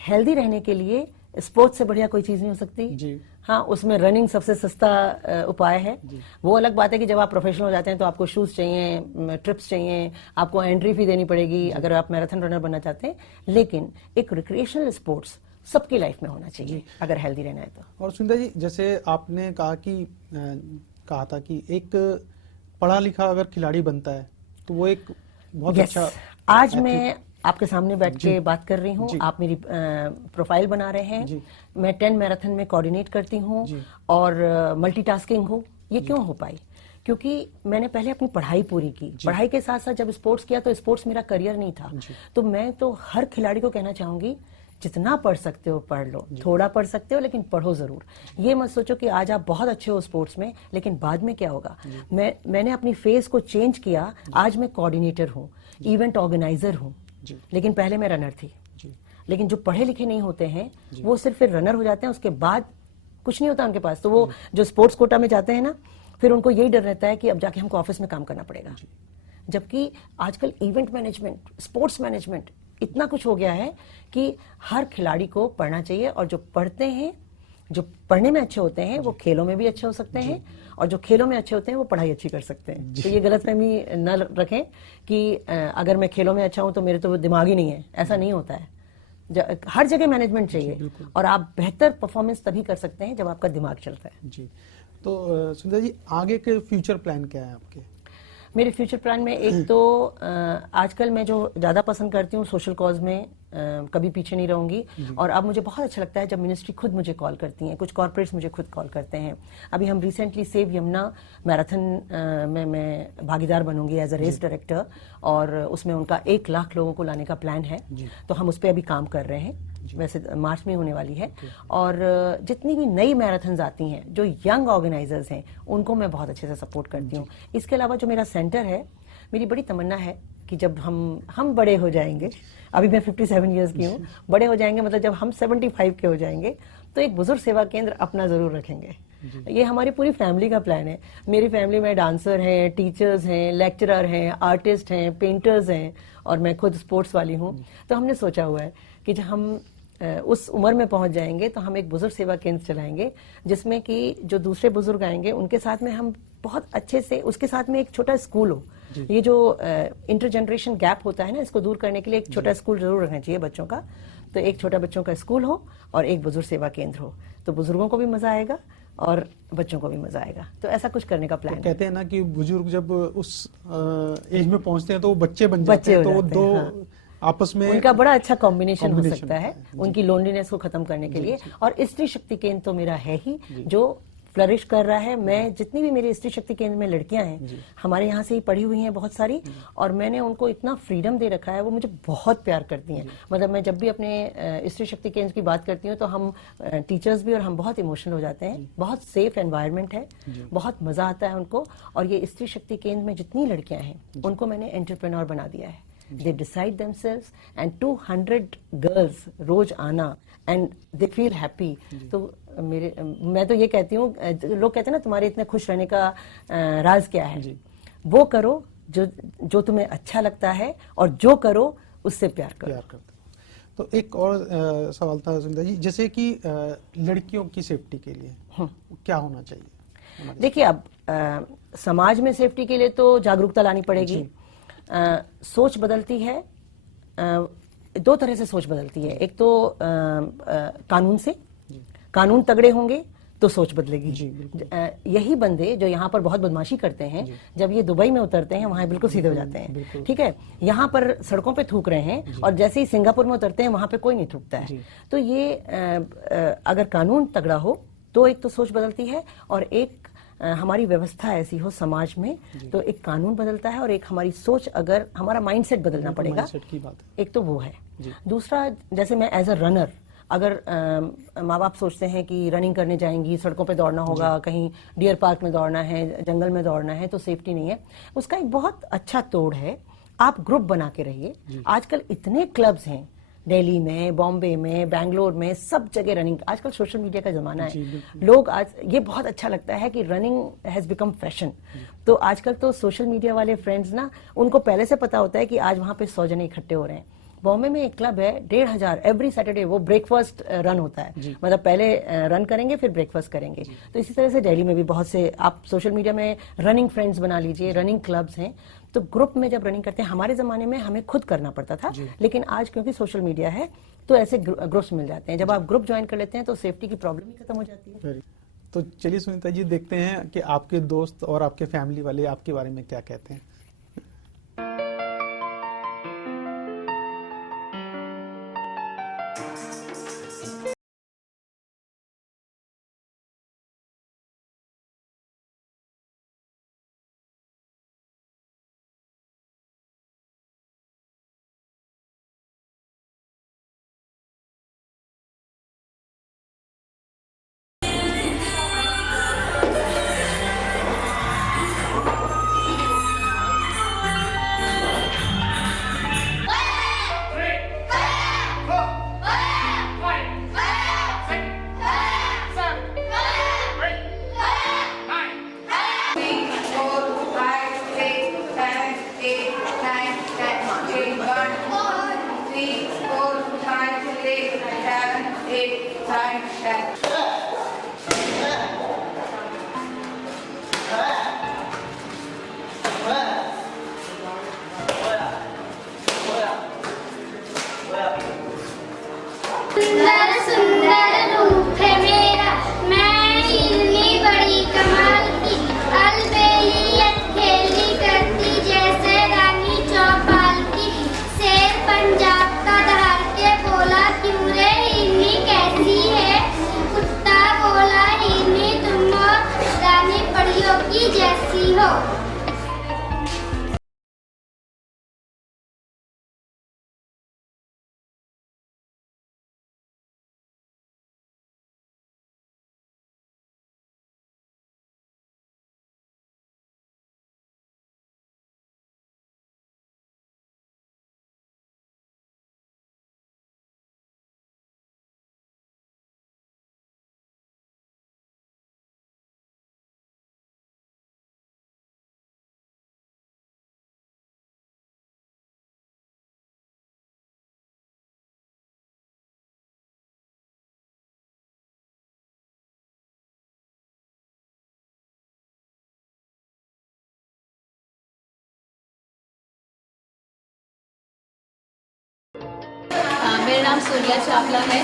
हेल्दी रहने के लिए स्पोर्ट्स से बढ़िया कोई चीज नहीं हो सकती जी। हाँ, उसमें रनिंग सबसे सस्ता उपाय है। वो अलग बात है कि जब आप प्रोफेशनल हो जाते हैं तो आपको शूज चाहिए, ट्रिप्स चाहिए, आपको एंट्री फी देनी पड़ेगी अगर आप मैराथन रनर बनना चाहते हैं। लेकिन एक रिक्रिएशनल स्पोर्ट्स सबकी लाइफ में होना चाहिए अगर हेल्दी रहना है तो। और सुंदर जी, जैसे आपने कहा था कि एक पढ़ा लिखा अगर खिलाड़ी बनता है तो वो एक बहुत अच्छा। आज मैं आपके सामने बैठ के बात कर रही हूँ, आप मेरी प्रोफाइल बना रहे हैं, मैं 10 मैराथन में कोऑर्डिनेट करती हूँ और मल्टीटास्किंग हूँ। ये क्यों हो पाई? क्योंकि मैंने पहले अपनी पढ़ाई पूरी की, पढ़ाई के साथ साथ जब स्पोर्ट्स किया तो स्पोर्ट्स मेरा करियर नहीं था। तो मैं तो हर खिलाड़ी को कहना चाहूंगी, जितना पढ़ सकते हो पढ़ लो, थोड़ा पढ़ सकते हो लेकिन पढ़ो जरूर। ये मत सोचो कि आज आप बहुत अच्छे हो स्पोर्ट्स में लेकिन बाद में क्या होगा। मैंने अपनी फेस को चेंज किया, आज मैं कोऑर्डिनेटर हूँ, इवेंट ऑर्गेनाइजर हूँ, लेकिन पहले मैं रनर थी। लेकिन जो पढ़े लिखे नहीं होते हैं वो सिर्फ फिर रनर हो जाते हैं, उसके बाद कुछ नहीं होता उनके पास। तो वो जो स्पोर्ट्स कोटा में जाते हैं ना, फिर उनको यही डर रहता है कि अब जाके हमको ऑफिस में काम करना पड़ेगा। जबकि आजकल इवेंट मैनेजमेंट, स्पोर्ट्स मैनेजमेंट इतना कुछ हो गया है कि हर खिलाड़ी को पढ़ना चाहिए। और जो पढ़ते हैं, जो पढ़ने में अच्छे होते हैं वो खेलों में भी अच्छे हो सकते हैं, और जो खेलों में अच्छे होते हैं वो पढ़ाई अच्छी कर सकते हैं। तो ये गलतफहमी न रखें कि अगर मैं खेलों में अच्छा हूं तो मेरे तो दिमाग ही नहीं है। ऐसा नहीं होता है। हर जगह मैनेजमेंट चाहिए और आप बेहतर परफॉर्मेंस तभी कर सकते हैं जब आपका दिमाग चलता है। जी। तो सुंदर जी, आगे के फ्यूचर प्लान क्या है आपके? मेरे फ्यूचर प्लान में एक तो आजकल मैं जो ज्यादा पसंद करती हूँ सोशल कॉज में कभी पीछे नहीं रहूंगी। और अब मुझे बहुत अच्छा लगता है जब मिनिस्ट्री खुद मुझे कॉल करती हैं, कुछ कॉर्पोरेट्स मुझे खुद कॉल करते हैं। अभी हम रिसेंटली सेव यमुना मैराथन में मैं भागीदार बनूंगी एज अ रेस डायरेक्टर, और उसमें उनका 1 लाख लोगों को लाने का प्लान है। तो हम उस पर अभी काम कर रहे हैं, वैसे मार्च में होने वाली है। और जितनी भी नई मैराथन्स आती हैं, जो यंग ऑर्गेनाइजर्स हैं, उनको मैं बहुत अच्छे से सपोर्ट करती हूँ। इसके अलावा जो मेरा सेंटर है, मेरी बड़ी तमन्ना है कि जब हम बड़े हो जाएंगे, अभी मैं 57 इयर्स की हूँ, बड़े हो जाएंगे मतलब जब हम 75 के हो जाएंगे तो एक बुजुर्ग सेवा केंद्र अपना जरूर रखेंगे। ये हमारी पूरी फैमिली का प्लान है। मेरी फैमिली में डांसर हैं, टीचर्स हैं, लेक्चरर हैं, आर्टिस्ट हैं, पेंटर्स हैं, और मैं खुद स्पोर्ट्स वाली हूँ। तो हमने सोचा हुआ है कि जब हम उस उम्र में पहुंच जाएंगे तो हम एक बुजुर्ग सेवा केंद्र चलाएंगे, जिसमें कि जो दूसरे बुजुर्ग आएंगे उनके साथ में हम बहुत अच्छे से, उसके साथ में एक छोटा स्कूल हो। ये जो इंटर जनरेशन गैप होता है ना, इसको दूर करने के लिए एक छोटा स्कूल जरूर रखना चाहिए बच्चों का। तो एक छोटा बच्चों का स्कूल हो और एक बुजुर्ग सेवा केंद्र हो, तो बुजुर्गों को भी मजा आएगा और बच्चों को भी मजा आएगा। तो ऐसा कुछ करने का प्लान तो कहते हैं ना कि बुजुर्ग जब उस एज में पहुंचते हैं तो वो बच्चे बन जाते हैं, तो वो दो आपस में उनका बड़ा अच्छा कॉम्बिनेशन हो सकता है उनकी लोनलीनेस को खत्म करने के लिए। और स्त्री शक्ति केंद्र तो मेरा है ही, जो फ्लरिश कर रहा है। मैं जितनी भी मेरे स्त्री शक्ति केंद्र में लड़कियां हैं, हमारे यहाँ से ही पढ़ी हुई हैं बहुत सारी, और मैंने उनको इतना फ्रीडम दे रखा है, वो मुझे बहुत प्यार करती हैं। मतलब मैं जब भी अपने स्त्री शक्ति केंद्र की बात करती हूँ तो हम टीचर्स भी और हम बहुत इमोशनल हो जाते हैं। बहुत सेफ एनवायरनमेंट है, बहुत मजा आता है उनको। और ये स्त्री शक्ति केंद्र में जितनी लड़कियां हैं उनको मैंने एंटरप्रेन्योर बना दिया है। They decide themselves and 200 girls रोज आना and they feel happy। तो मैं तो ये कहती हूँ, लोग कहते हैं ना तुम्हारे इतने खुश रहने का राज क्या है, वो करो जो तुम्हें अच्छा लगता है, और जो करो उससे प्यार करो। तो एक और सवाल था सुंदर जी, जैसे कि लड़कियों की सेफ्टी के लिए क्या होना चाहिए? देखिए, अब समाज में सेफ्टी के लिए तो जागरूकता लानी पड़ेगी। सोच बदलती है, 2 तरह से सोच बदलती है। एक तो कानून से, कानून तगड़े होंगे तो सोच बदलेगी। यही बंदे जो यहाँ पर बहुत बदमाशी करते हैं, जब ये दुबई में उतरते हैं वहां बिल्कुल सीधे हो जाते हैं। ठीक है, यहाँ पर सड़कों पे थूक रहे हैं, और जैसे ही सिंगापुर में उतरते हैं वहां पे कोई नहीं थूकता है। तो ये अगर कानून तगड़ा हो तो एक तो सोच बदलती है, और एक हमारी व्यवस्था ऐसी हो समाज में तो एक कानून बदलता है, और एक हमारी सोच, अगर हमारा माइंडसेट बदलना पड़ेगा, एक तो वो है। दूसरा, जैसे मैं एज अ रनर, अगर माँ बाप सोचते हैं कि रनिंग करने जाएंगी, सड़कों पे दौड़ना होगा, कहीं डियर पार्क में दौड़ना है, जंगल में दौड़ना है, तो सेफ्टी नहीं है। उसका एक बहुत अच्छा तोड़ है, आप ग्रुप बना के रहिए। आजकल इतने क्लब्स हैं, दिल्ली में, बॉम्बे में, बैंगलोर में, सब जगह रनिंग। आजकल सोशल मीडिया का जमाना है, लोग आज ये बहुत अच्छा लगता है कि रनिंग हैज बिकम फैशन। तो आजकल तो सोशल मीडिया वाले फ्रेंड्स ना, उनको पहले से पता होता है कि आज वहां पे 100 जने इकट्ठे हो रहे हैं, बॉम्बे में एक क्लब है 1500 एवरी सैटरडे, वो ब्रेकफास्ट रन होता है, मतलब पहले रन करेंगे फिर ब्रेकफास्ट करेंगे। तो इसी तरह से दिल्ली में भी बहुत से, आप सोशल मीडिया में रनिंग फ्रेंड्स बना लीजिए, रनिंग क्लब्स हैं। तो ग्रुप में जब रनिंग करते हैं, हमारे जमाने में हमें खुद करना पड़ता था, लेकिन आज क्योंकि सोशल मीडिया है तो ऐसे ग्रुप्स मिल जाते हैं। जब आप ग्रुप ज्वाइन कर लेते हैं तो सेफ्टी की प्रॉब्लम ही खत्म हो जाती है। तो चलिए सुनीता जी, देखते हैं कि आपके दोस्त और आपके फैमिली वाले आपके बारे में क्या कहते हैं। सुंदर सुंदर रूप है मेरा, मैं इतनी बड़ी कमाल की, अलबेलियत खेली करती जैसे रानी चौपाल की। शेर पंजाब का धार के बोला, क्यों रे हिरनी कैसी है? कुत्ता बोला, हिरनी तुम हो, रानी परियों की जैसी हो। मेरा नाम सोनिया चावला है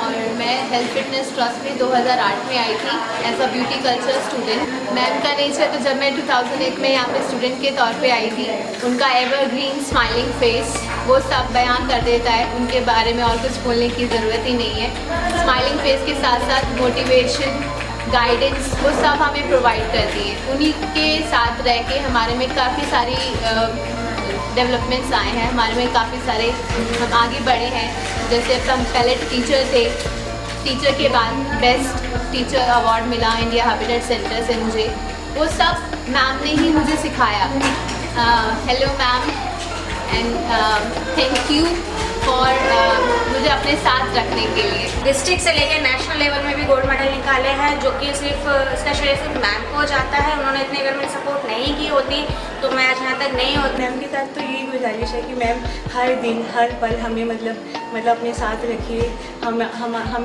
और मैं हेल्थ फिटनेस ट्रस्ट में 2008 में आई थी as a beauty culture student. Ma'am का नेचर, तो जब मैं 2001 में यहाँ पे स्टूडेंट के तौर पे आई थी, उनका एवरग्रीन स्माइलिंग फेस वो सब बयान कर देता है, उनके बारे में और कुछ बोलने की ज़रूरत ही नहीं है। स्माइलिंग फेस के साथ साथ मोटिवेशन, गाइडेंस वो सब हमें प्रोवाइड करती है। उन्हीं के साथ रह के हमारे में काफ़ी सारी डेवलपमेंट्स आए हैं, हमारे में काफ़ी सारे हम आगे बढ़े हैं। जैसे अब हम पहले टीचर थे, टीचर के बाद बेस्ट टीचर अवार्ड मिला इंडिया हैबिटेट सेंटर से मुझे, वो सब मैम ने ही मुझे सिखाया। Hello ma'am and thank you for मुझे अपने साथ रखने के लिए। डिस्ट्रिक्ट से लेकर नेशनल लेवल में भी गोल्ड मेडल निकाले हैं, जो कि सिर्फ इसका श्रेय सिर्फ मैम को जाता है। उन्होंने इतने अगर मेरी सपोर्ट नहीं की होती तो मैं आज यहाँ तक नहीं होती। मैम के साथ तो यही गुजारिश है कि मैम हर दिन हर पल हमें मतलब अपने साथ रखिए, हमें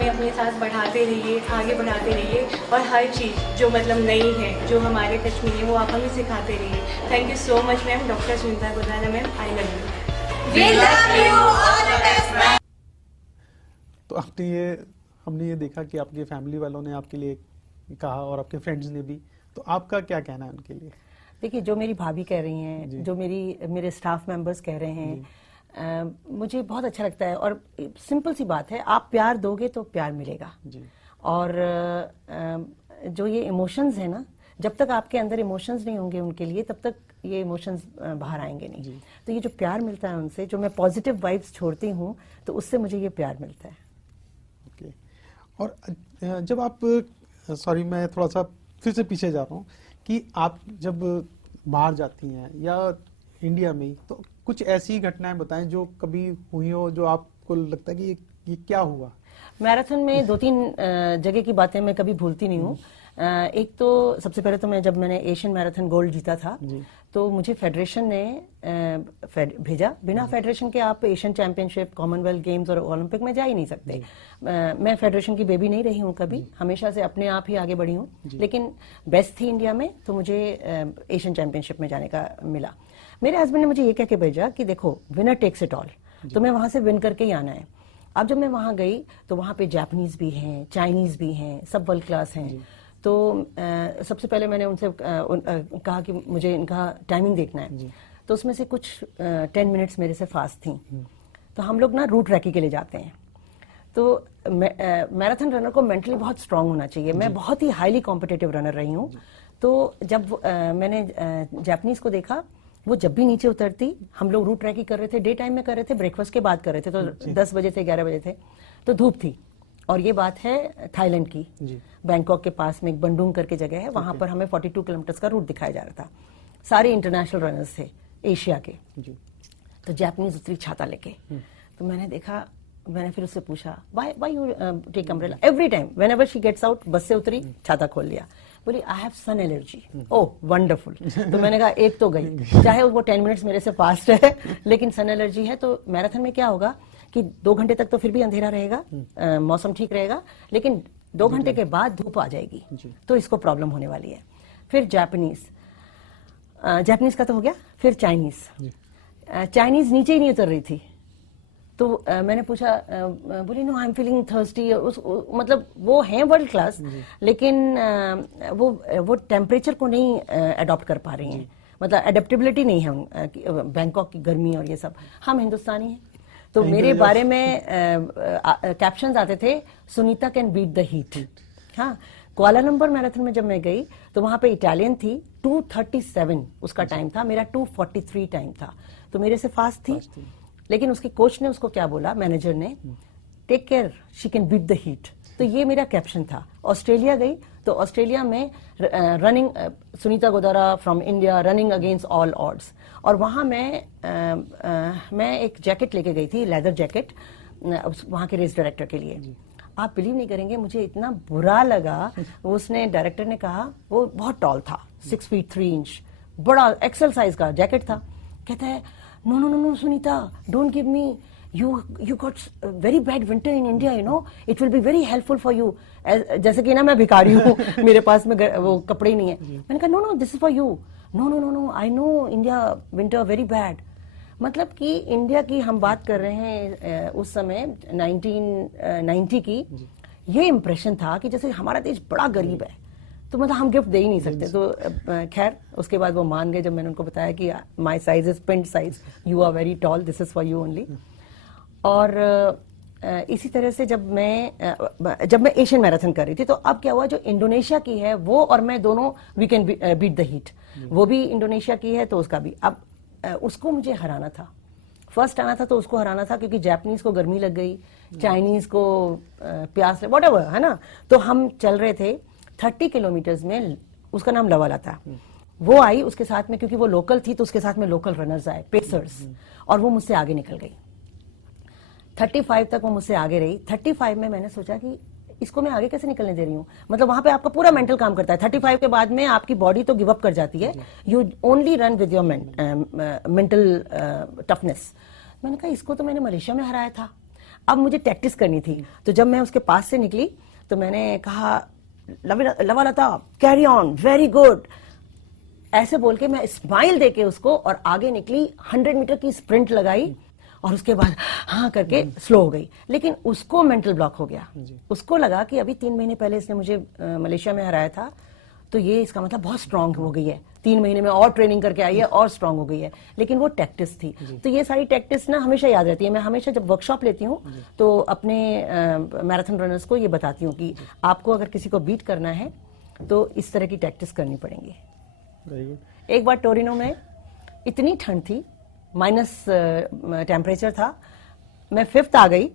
अपने साथ बढ़ाते रहिए, आगे बढ़ाते रहिए, और हर चीज़ जो मतलब नई है, जो हमारे टच में है, वो आप हमें सिखाते रहिए। Thank you so much ma'am, doctor Sunita गोदाना मैम, आई लव यू। तो हमने ये देखा कि आपके फैमिली वालों ने आपके लिए कहा और आपके फ्रेंड्स ने भी, तो आपका क्या कहना है उनके लिए? देखिए, जो मेरी भाभी कह रही हैं, जो मेरे स्टाफ मेंबर्स कह रहे हैं, मुझे बहुत अच्छा लगता है। और सिंपल सी बात है, आप प्यार दोगे तो प्यार मिलेगा। और जो ये इमोशंस है ना, जब तक आपके अंदर इमोशंस नहीं होंगे उनके लिए, तब तक ये इमोशंस बाहर आएंगे नहीं। तो ये जो प्यार मिलता है उनसे, जो मैं पॉजिटिव वाइब्स छोड़ती हूँ, तो उससे मुझे ये प्यार मिलता है। ओके। और जब आप, सॉरी मैं थोड़ा सा फिर से पीछे जा रहा हूँ, कि आप जब बाहर जाती हैं या इंडिया में ही, तो कुछ ऐसी घटनाएं बताएं जो कभी हुई हो, जो आपको लगता है कि ये क्या हुआ, मैराथन में 2-3 जगह की बातें मैं कभी भूलती नहीं हूँ। एक तो सबसे पहले तो जब मैंने एशियन मैराथन गोल्ड जीता था तो मुझे फेडरेशन ने भेजा। बिना फेडरेशन के आप एशियन चैंपियनशिप, कॉमनवेल्थ गेम्स और ओलंपिक में जा ही नहीं सकते। मैं फेडरेशन की बेबी नहीं रही हूँ कभी, हमेशा से अपने आप ही आगे बढ़ी हूँ, लेकिन बेस्ट थी इंडिया में तो मुझे एशियन चैंपियनशिप में जाने का मिला। मेरे हस्बैंड ने मुझे ये कह के भेजा कि देखो विनर टेक्स इट ऑल, तो मैं वहां से विन करके ही आना है। अब जब मैं वहां गई तो वहां पे जापानीज भी हैं, चाइनीज भी हैं, सब वर्ल्ड क्लास हैं। तो सबसे पहले मैंने उनसे कहा कि मुझे इनका टाइमिंग देखना है, तो उसमें से कुछ 10 मिनट्स मेरे से फास्ट थी। तो हम लोग ना रूट ट्रैकी के लिए जाते हैं, तो मैराथन रनर को मेंटली बहुत स्ट्रांग होना चाहिए। मैं बहुत ही हाईली कॉम्पिटिटिव रनर रही हूँ। तो जब मैंने जापानीज को देखा, वो जब भी नीचे उतरती, हम लोग रूट ट्रैकिंग कर रहे थे, डे टाइम में कर रहे थे, ब्रेकफास्ट के बाद कर रहे थे, तो 10 बजे थे, 11 बजे थे, तो धूप थी। और ये बात है थाईलैंड की, बैंकॉक के पास में एक बंडूंग करके जगह है, वहां पर हमें 42 किलोमीटर का रूट दिखाया जा रहा था। सारे इंटरनेशनल रनर्स थे एशिया के। तो जापानीज उतरी छाता लेके, तो मैंने देखा, मैंने फिर उससे पूछा why you take umbrella every time, whenever she gets out, bus से उतरी, छाता खोल लिया, बोली I have sun allergy. Oh wonderful. तो मैंने कहा एक तो गई, चाहे वो 10 मिनट्स मेरे से फास्ट है, लेकिन सन एलर्जी है। तो मैराथन में क्या होगा कि 2 घंटे तक तो फिर भी अंधेरा रहेगा, मौसम ठीक रहेगा, लेकिन 2 घंटे के बाद धूप आ जाएगी, तो इसको प्रॉब्लम होने वाली है। फिर जापानीज का तो हो गया। फिर चाइनीज नीचे ही नहीं उतर रही थी। तो मैंने पूछा, बोली no I am feeling thirsty. मतलब वो हैं वर्ल्ड क्लास, लेकिन वो टेम्परेचर को नहीं अडॉप्ट कर पा रही हैं, मतलब एडेप्टेबिलिटी नहीं है बैंकॉक की गर्मी और ये सब। हम हिंदुस्तानी हैं, तो मेरे बारे में कैप्शंस आते थे, Sunita can beat the heat. हाँ, कुआलालंपुर मैराथन में जब मैं गई तो वहां पे इटालियन थी, 2:37 उसका टाइम था, मेरा 2:43 टाइम था, तो मेरे से फास्ट थी। लेकिन उसके कोच ने उसको क्या बोला, मैनेजर ने, take care she can beat the heat. तो ये मेरा कैप्शन था। ऑस्ट्रेलिया गई तो ऑस्ट्रेलिया में running, Sunita Godara from India running against all odds, और वहां मैं एक जैकेट लेके गई थी, लेदर जैकेट, वहां के रेस डायरेक्टर के लिए। आप बिलीव नहीं करेंगे, मुझे इतना बुरा लगा। उसने, डायरेक्टर ने कहा, वो बहुत टॉल था, 6 फीट 3 इंच, बड़ा एक्सेल साइज का जैकेट था। कहता है no no no no Sunita, don't give me, you got very bad winter in India, you know, it will be very helpful for you। जैसे कि ना मैं भिखारी हूँ, मेरे पास में वो कपड़े ही नहीं है। मैंने कहा no this is for you. No I know India winter very bad. मतलब कि इंडिया की हम बात कर रहे हैं उस समय 1990 की, ये इंप्रेशन था कि जैसे हमारा देश बड़ा गरीब है, तो मतलब हम गिफ्ट दे ही नहीं सकते। तो खैर उसके बाद वो मान गए जब मैंने उनको बताया कि my size is pint size, you are very tall, this is for you only. और इसी तरह से जब मैं एशियन मैराथन कर रही थी, तो अब क्या हुआ, जो इंडोनेशिया की है वो और मैं दोनों, we can beat the heat. वो भी इंडोनेशिया की है तो उसका भी, अब उसको मुझे हराना था, फर्स्ट आना था तो उसको हराना था, क्योंकि जापानीज को गर्मी लग गई, चाइनीज को प्यास, व्हाटएवर, है ना। तो हम चल रहे थे 30 किलोमीटर्स में, उसका नाम लवाला था। वो आई, उसके साथ में, क्योंकि वो लोकल थी तो उसके साथ में लोकल रनर्स आए, पेसर्स, और वो मुझसे आगे निकल गई। 35 तक वो मुझसे आगे रही। 35 में मैंने सोचा कि इसको मैं आगे कैसे निकलने दे रही हूँ। मतलब वहां पे आपका पूरा मेंटल काम करता है। 35 के बाद में आपकी बॉडी तो गिव अप कर जाती है, you only run with your mental toughness. मैंने कहा इसको तो मैंने मलेशिया में हराया था, अब मुझे प्रैक्टिस करनी थी। तो जब मैं उसके पास से निकली तो मैंने कहा लवालता कैरी ऑन, वेरी गुड, ऐसे बोल के मैं स्माइल देके उसको, और आगे निकली, 100 मीटर की स्प्रिंट लगाई, और उसके बाद हाँ करके स्लो हो गई। लेकिन उसको मेंटल ब्लॉक हो गया। उसको लगा कि अभी 3 महीने पहले इसने मुझे मलेशिया में हराया था, तो ये इसका मतलब बहुत स्ट्रांग हो गई है, 3 महीने में और ट्रेनिंग करके आई है और स्ट्रांग हो गई है। लेकिन वो टैक्टिस थी। तो ये सारी टैक्टिस ना हमेशा याद रहती है। मैं हमेशा जब वर्कशॉप लेती हूँ तो अपने मैराथन रनर्स को ये बताती हूँ कि आपको अगर किसी को बीट करना है तो इस तरह की टैक्टिस करनी पड़ेगी। एक बार टोरिनो में इतनी ठंड थी, माइनस टेम्परेचर था, मैं 5th आ गई,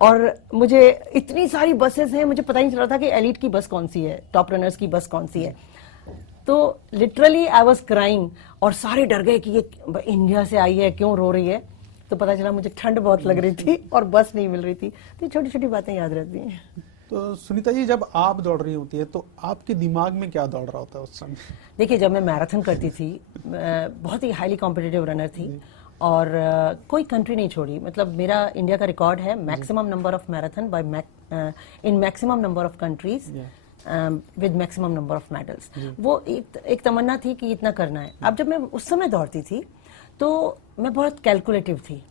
और मुझे इतनी सारी बसेस हैं, मुझे पता ही नहीं चल रहा था कि एलीट की बस कौन सी है, टॉप रनर्स की बस कौन सी है। तो लिटरली आई वाज क्राइंग, और सारे डर गए कि ये इंडिया से आई है, क्यों रो रही है। तो पता चला मुझे ठंड बहुत लग रही थी और बस नहीं मिल रही थी। तो छोटी छोटी बातें याद रहती हैं। तो सुनीता जी, जब आप दौड़ रही होती है तो आपके दिमाग में क्या दौड़ रहा होता है उस समय? देखिए, जब मैं मैराथन करती थी, बहुत ही हाईली कॉम्पिटिटिव रनर थी और कोई कंट्री नहीं छोड़ी। मतलब मेरा इंडिया का रिकॉर्ड है maximum number of marathon by in maximum number of countries with maximum number of medals. वो एक तमन्ना थी कि इतना करना है। अब जब मैं उस समय दौड़ती थी तो मैं बहुत कैलकुलेटिव थी।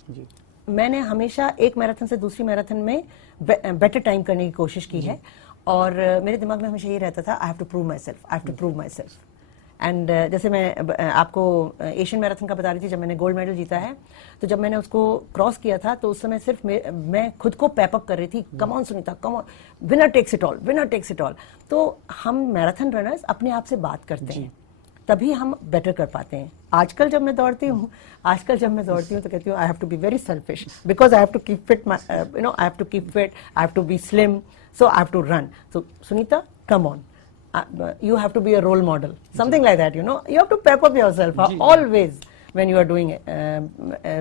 मैंने हमेशा एक मैराथन से दूसरी मैराथन में बेटर टाइम करने की कोशिश की है और मेरे दिमाग में हमेशा ये रहता था, I have to prove myself, I have to prove myself. And जैसे मैं आपको एशियन मैराथन का बता रही थी, जब मैंने गोल्ड मेडल जीता है, तो जब मैंने उसको क्रॉस किया था तो उस समय सिर्फ मैं खुद को पैप अप कर रही थी, come on Sunita, come on, winner takes it all, winner takes it all. तो हम मैराथन रनर्स अपने आप से बात करते हैं, तभी हम बेटर कर पाते हैं। आजकल जब मैं दौड़ती हूँ तो कहती हूँ I have to be very selfish because I have to keep fit, I have to keep fit, I have to be slim, so I have to run. So Sunita, come on, you have to be a role model, something like that, you have to pep up yourself always when you are doing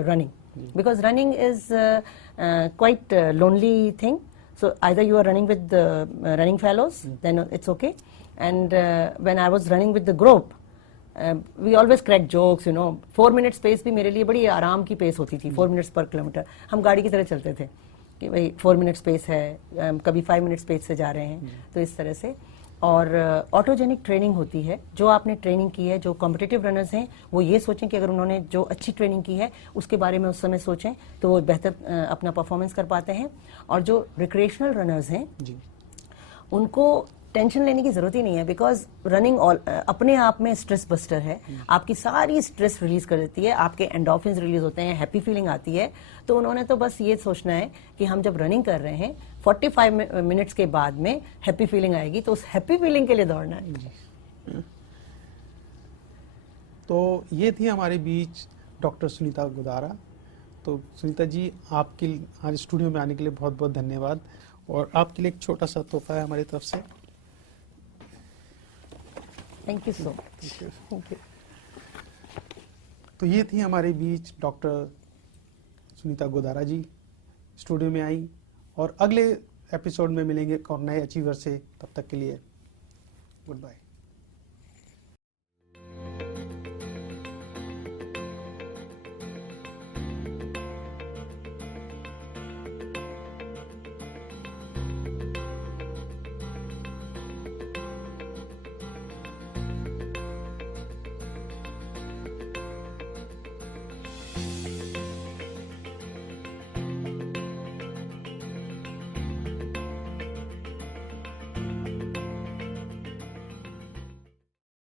running, because running is quite a lonely thing. So either you are running with the running fellows, then it's okay, and when I was running with the group, we always crack jokes, 4 minutes pace भी मेरे लिए बड़ी आराम की pace होती थी। 4 minutes per kilometer हम गाड़ी की तरह चलते थे कि भाई 4 minutes pace है, कभी 5 minutes pace से जा रहे हैं, तो इस तरह से। और ऑटोजेनिक ट्रेनिंग होती है, जो आपने ट्रेनिंग की है, जो कॉम्पिटिटिव रनर्स हैं वो ये सोचें कि अगर उन्होंने जो अच्छी ट्रेनिंग की है उसके बारे में उस समय सोचें तो वो बेहतर अपना परफॉर्मेंस कर पाते हैं। और जो रिक्रिएशनल रनर्स हैं उनको टेंशन लेने की जरूरत ही नहीं है, बिकॉज रनिंग अपने आप में स्ट्रेस बस्टर है, आपकी सारी स्ट्रेस रिलीज कर देती है, आपके एंडोर्फिन्स रिलीज होते हैं, हैप्पी फीलिंग आती है। तो उन्होंने तो बस ये सोचना है कि हम जब रनिंग कर रहे हैं 45 मिनट्स के बाद में हैप्पी फीलिंग आएगी, तो उस हैप्पी फीलिंग के लिए दौड़ना है। तो ये थी हमारे बीच डॉक्टर सुनीता गोदारा। तो सुनीता जी, आपके आज स्टूडियो में आने के लिए बहुत बहुत धन्यवाद, और आपके लिए एक छोटा सा तोहफा है हमारी तरफ से। Thank you so much. तो ये थी हमारे बीच डॉक्टर सुनीता गोदारा जी, स्टूडियो में आई, और अगले एपिसोड में मिलेंगे एक और नए अचीवर से। तब तक के लिए गुड बाय।